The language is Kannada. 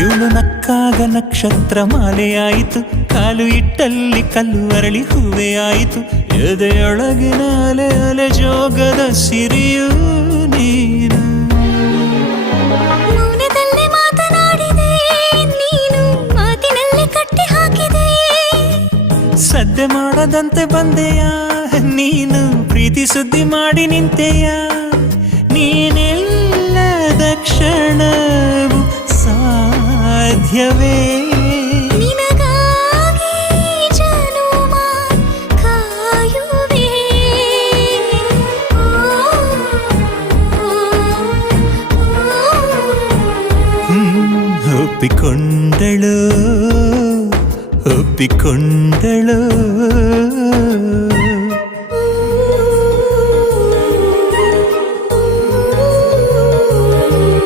ಇವಳು ನಕ್ಕಾಗ ನಕ್ಷತ್ರ ಮಾಲೆಯಾಯಿತು, ಕಾಲು ಇಟ್ಟಲ್ಲಿ ಕಲ್ಲು ಅರಳಿ ಹೂವೆ ಆಯಿತು, ಎದೆಯೊಳಗಿನ ಅಲೆ ಅಲೆ ಜೋಗದ ಸಿರಿಯೂ ನೀನು. ಮೌನದಲ್ಲೇ ಮಾತನಾಡಿದೆ ನೀನು, ಮಾತಿನಲ್ಲೇ ಕಟ್ಟಿ ಹಾಕಿದೆ. ಸದ್ದೆ ಮಾಡದಂತೆ ಬಂದೆಯ ನೀನು, ಪ್ರೀತಿ ಸುದ್ದಿ ಮಾಡಿ ನಿಂತೆಯ. ನೀನೆಲ್ಲದ ಕ್ಷಣವು ಸಾಧ್ಯವೇ, ನಿನಗಾಗಿ ಜನುಮ ಕಾಯುವೆ. ಒಪ್ಪಿಕೊಂಡಳು ಒಪ್ಪಿಕೊಂಡಳು